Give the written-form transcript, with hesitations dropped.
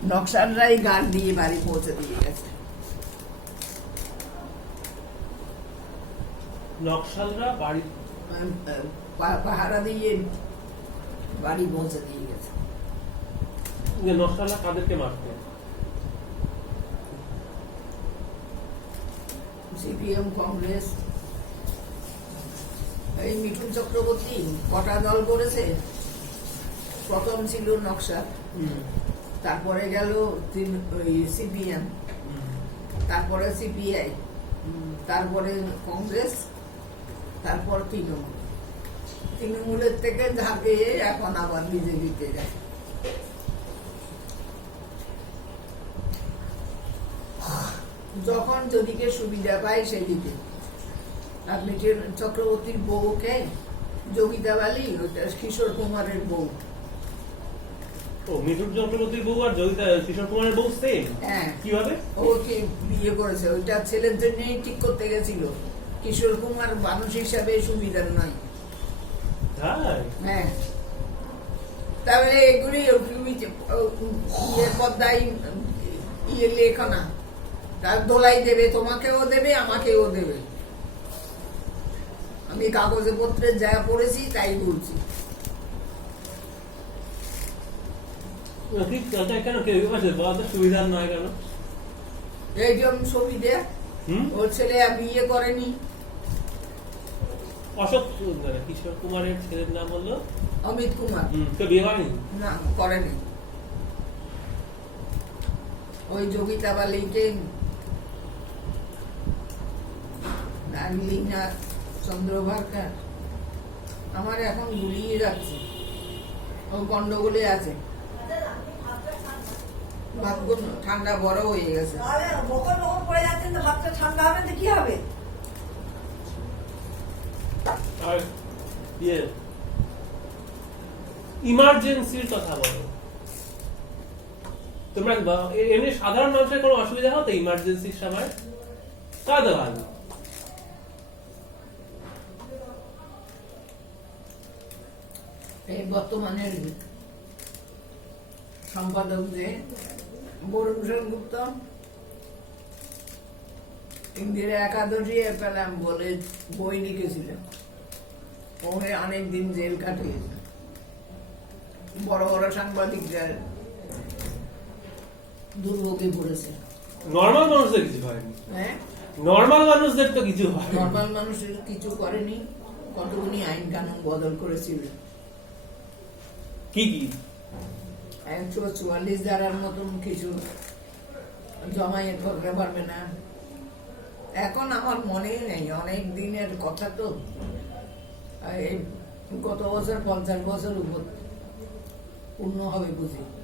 নকশালরাই guard দিয়ে বাড়ি পৌঁছে দিয়ে গেছে। নকশালরা বাড়ি পাহারা দিয়ে বাড়ি পৌঁছে দিয়ে গেছে। নকশালরা কাদেরকে মারতে? সিপিএম, কংগ্রেস। এই মিঠুন চক্রবর্তী কটা দল করেছে? প্রথম ছিল নকশা, তারপরে গেল সিপিএম, তারপরে সিপিআই, তারপরে কংগ্রেস, তারপর তৃণমূল। তৃণমূলের থেকে ঝাঁকে এখন আবার বিজেপিতে যায়। যখন যেদিকে সুবিধা পায় সেদিকে। আর মিঠুন চক্রবর্তীর বউকে যোগিতা বালি, ওইটা কিশোর কুমারের বউ। ও, মিঠুন চক্রবর্তীর বউ আর কিশোর কুমারের বউ সেম? হ্যাঁ। কিভাবে? ওকে বিয়ে করেছে, ওইটা ছেলের জন্যই ঠিক করতে গেছিল। কিশোর কুমার মানুষ হিসাবে সুবিধার নয়। হ্যাঁ, তাহলে এগুলি পদ্মায় লেখো না, তার দোলাই দেবে, তোমাকেও দেবে, আমাকেও দেবে। আমি কাগজে পত্রে যা পড়েছি তাই বলছি। কেন কেউ সুবিধার নয় কেন? এই যে সুবিধা, ওর ছেলে বিয়ে করেনি। অশোক কিশোর কুমারের ছেলের নাম হলো অমিত কুমার। তো বিয়ে করেনি? না, করেনি। ওই যোগিতা বালিকে লীনা চন্দ্রভারকার আমার এখন গুলিয়ে যাচ্ছে, ও গন্ডগোলে আছে। ঠান্ডা বড় হয়ে গেছে। ঠান্ডা হবে তো কি হবে? ইমার্জেন্সির কথা বলো তোমরা। এমনি সাধারণ মানুষের কোনো অসুবিধা হতো ইমার্জেন্সির সময়? কাদা ভালো। এই বর্তমানের সম্পাদক যে বরুণ সেনগুপ্ত, ইন্দিরা একাদশী পেলাম বলে বই লিখেছিল, ওখানে অনেকদিন জেল কাটিয়েছে। বড় বড় সাংবাদিকরা দুর্ভোগে পড়েছে। নর্মাল মানুষদের কিছু হয়নি। হ্যাঁ, নর্মাল মানুষদের তো কিছু হয়। নর্মাল মানুষের কিছু করেনি। কতগুলি আইন কানুন বদল করেছিল। কি কি? 144 ধারার মতন কিছু জমায়েত করতে পারবে না। এখন আমার মনেই নেই, অনেক দিনের কথা তো। গত বছর 50 বছর উপর পূর্ণ হবে বুঝি।